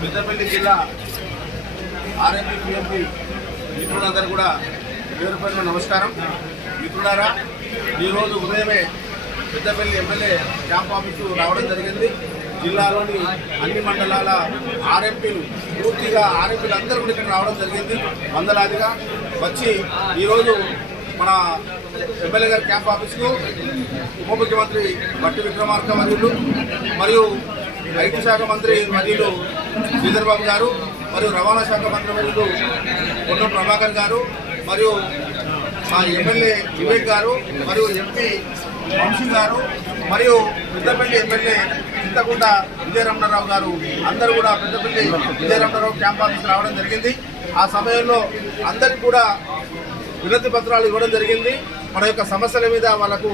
పెద్దపల్లి జిల్లా RMP PMP మిత్రులందరూ కూడా పేరు పేరున నమస్కారం. మిత్రులారా ఈరోజు ఉదయమే పెద్దపల్లి ఎమ్మెల్యే క్యాంప్ ఆఫీసు రావడం జరిగింది. జిల్లాలోని అన్ని మండలాల ఆర్ఎంపీలు పూర్తిగా ఆర్ఎంపీలు అందరూ కూడా ఇక్కడ రావడం జరిగింది. వందలాదిగా వచ్చి ఈరోజు మన ఎమ్మెల్యే గారి క్యాంప్ ఆఫీస్కు ఉప ముఖ్యమంత్రి బట్టి విక్రమార్క వర్యులు మరియు ఐటీ శాఖ మంత్రి వర్యులు శ్రీధర్బాబు గారు మరియు రవాణా శాఖ మంత్రి వర్యులు కొండ ప్రభాకర్ గారు మరియు మా ఎమ్మెల్యే వివేక్ గారు మరియు ఎంపీ వంశీ గారు మరియు పెద్దపల్లి ఎమ్మెల్యే చింతకుంట విజయరమణరావు గారు. అందరూ కూడా పెద్దపల్లి విజయరమణరావు క్యాంప్ ఆఫీస్ రావడం జరిగింది. ఆ సమయంలో అందరికీ కూడా వినతి పత్రాలు ఇవ్వడం జరిగింది. మన యొక్క సమస్యల మీద వాళ్ళకు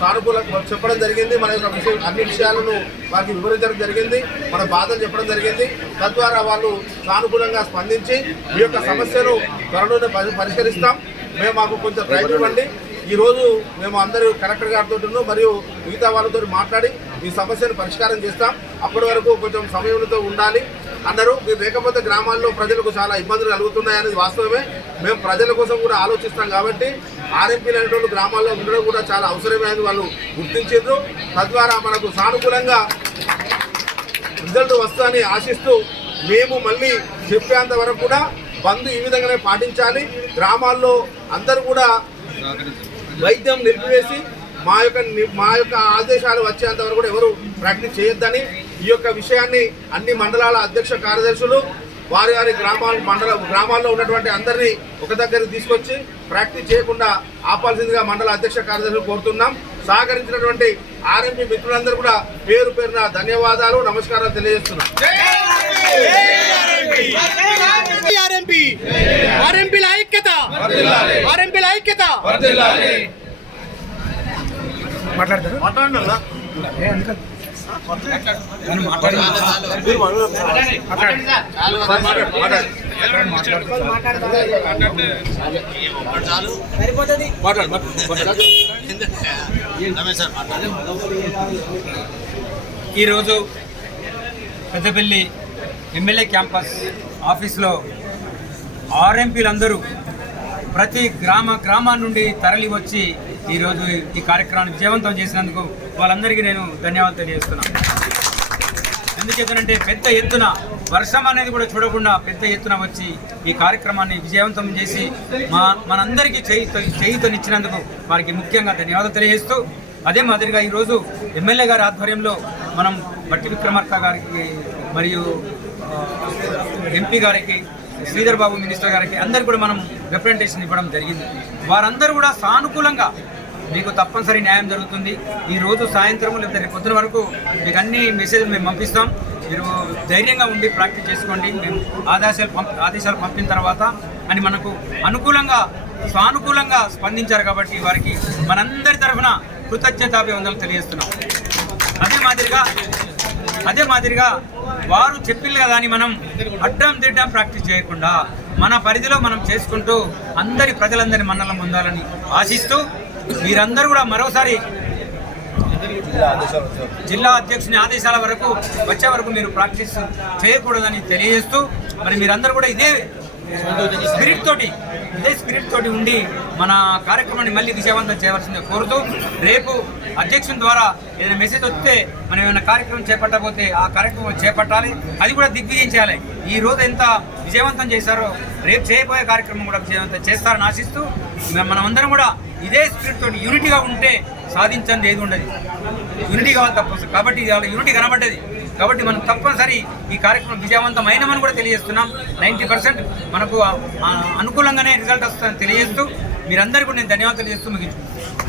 సానుకూల చెప్పడం జరిగింది. మన యొక్క విషయం అన్ని విషయాలను వారికి వివరించడం జరిగింది. మన బాధలు చెప్పడం జరిగింది. తద్వారా వాళ్ళు సానుకూలంగా స్పందించి మీ యొక్క సమస్యను త్వరలోనే పరిష్కరిస్తాం. మేము మాకు కొంచెం టైం ఇవ్వండి. ఈ రోజు మేము అందరూ కలెక్టర్ గారితో మరియు మిగతా వాళ్ళతో మాట్లాడి ఈ సమస్యను పరిష్కారం చేస్తాం. అప్పటి వరకు కొంచెం సమయంతో ఉండాలి. అన్నారు లేకపోతే గ్రామాల్లో ప్రజలకు చాలా ఇబ్బందులు కలుగుతున్నాయనేది వాస్తవమే. మేము ప్రజల కోసం కూడా ఆలోచిస్తాం కాబట్టి ఆర్ఎంపీలు అనేటువంటి గ్రామాల్లో ఉండడం కూడా చాలా అవసరమైనది వాళ్ళు గుర్తించారు తద్వారా మనకు సానుకూలంగా రిజల్ట్ వస్తుందని ఆశిస్తూ మేము మళ్ళీ చెప్పేంత వరకు కూడా బంద్ ఈ విధంగానే పాటించాలి. గ్రామాల్లో అందరూ కూడా వైద్యం నిలిపివేసి మా యొక్క మా యొక్క ఆదేశాలు వచ్చేంత వరకు కూడా ఎవరు ప్రకటన చేయొద్దని ఈ యొక్క విషయాన్ని అన్ని మండలాల అధ్యక్ష కార్యదర్శులు వారి వారి గ్రామాల మండల గ్రామాల్లో ఉన్నటువంటి అందరినీ ఒక దగ్గరికి తీసుకొచ్చి ప్రాక్టీస్ చేయకుండా ఆపాల్సిందిగా మండల అధ్యక్ష కార్యదర్శులు కోరుతున్నాం. సహకరించినటువంటి ఆర్ఎంపీ మిత్రులందరూ కూడా పేరు పేరున ధన్యవాదాలు నమస్కారాలు తెలియజేస్తున్నాం. ఆర్ఎంపీ. ఆర్ఎంపీల ఐక్యత. ఆర్ఎంపీల ఐక్యత. మాట్లాడతారు? ఈరోజు పెద్దపల్లి ఎమ్మెల్యే క్యాంపస్ ఆఫీస్లో ఆర్ఎంపీలందరూ ప్రతి గ్రామ గ్రామా నుండి తరలి వచ్చి ఈరోజు ఈ కార్యక్రమాన్ని విజయవంతం చేసినందుకు వాళ్ళందరికీ నేను ధన్యవాదాలు తెలియజేస్తున్నాను. ఎందుచేతనంటే పెద్ద ఎత్తున వర్షం అనేది కూడా చూడకుండా పెద్ద ఎత్తున వచ్చి ఈ కార్యక్రమాన్ని విజయవంతం చేసి మా మనందరికీ చేయితో చేయితనిచ్చినందుకు వారికి ముఖ్యంగా ధన్యవాదాలు తెలియజేస్తూ అదే మాదిరిగా ఈరోజు ఎమ్మెల్యే గారి ఆధ్వర్యంలో మనం బట్టి విక్రమార్క గారికి మరియు ఎంపీ గారికి శ్రీధర్ బాబు మినిస్టర్ గారికి అందరికి కూడా మనం రిప్రజెంటేషన్ ఇవ్వడం జరిగింది. వారందరూ కూడా సానుకూలంగా మీకు తప్పనిసరి న్యాయం జరుగుతుంది. ఈ రోజు సాయంత్రం లేకపోతే రేపు పొద్దున వరకు మీకు అన్ని మెసేజ్లు మేము పంపిస్తాం. మీరు ధైర్యంగా ఉండి ప్రాక్టీస్ చేసుకోండి. మేము ఆదేశాలు పంప ఆదేశాలు పంపిన తర్వాత అని మనకు అనుకూలంగా సానుకూలంగా స్పందించారు కాబట్టి వారికి మనందరి తరఫున కృతజ్ఞతాభివందనలు తెలియజేస్తున్నాం. అదే మాదిరిగా అదే మాదిరిగా వారు చెప్పిల్లు కదా అని మనం అడ్డం తిడ్డం ప్రాక్టీస్ చేయకుండా మన పరిధిలో మనం చేసుకుంటూ అందరి ప్రజలందరి మన్నలం పొందాలని ఆశిస్తూ మీరందరూ కూడా మరోసారి జిల్లా అధ్యక్షుని ఆదేశాల వరకు వచ్చే వరకు మీరు ప్రాక్టీస్ చేయకూడదని తెలియజేస్తూ మరి మీరందరూ కూడా ఇదే స్పిరిట్ తోటి ఇదే స్పిరిట్ తోటి ఉండి మన కార్యక్రమాన్ని మళ్ళీ విజయవంతం చేయవలసిందే కోరుతూ రేపు అధ్యక్షుని ద్వారా ఏదైనా మెసేజ్ వస్తే మనం ఏమైనా కార్యక్రమం చేపట్టకపోతే ఆ కార్యక్రమం చేపట్టాలి. అది కూడా దిగ్విజయం చేయాలి. ఈ రోజు ఎంత విజయవంతం చేశారో రేపు చేయబోయే కార్యక్రమం కూడా విజయవంతం చేస్తారని ఆశిస్తూ మ- మనమందరం కూడా ఇదే స్పిరిట్ తోటి యూనిటీగా ఉంటే సాధించండి ఏది ఉండదు. యూనిటీ కావాలి తప్ప కాబట్టి ఇవాళ యూనిటీ కనబడ్డది. కాబట్టి మనం తప్పనిసరి ఈ కార్యక్రమం విజయవంతం కూడా తెలియజేస్తున్నాం. నైంటీ పర్సెంట్ మనకు అనుకూలంగానే రిజల్ట్ వస్తుందని తెలియజేస్తూ మీరందరికీ కూడా నేను ధన్యవాదాలు తెలియజేస్తూ ముగించుకుంటున్నాను.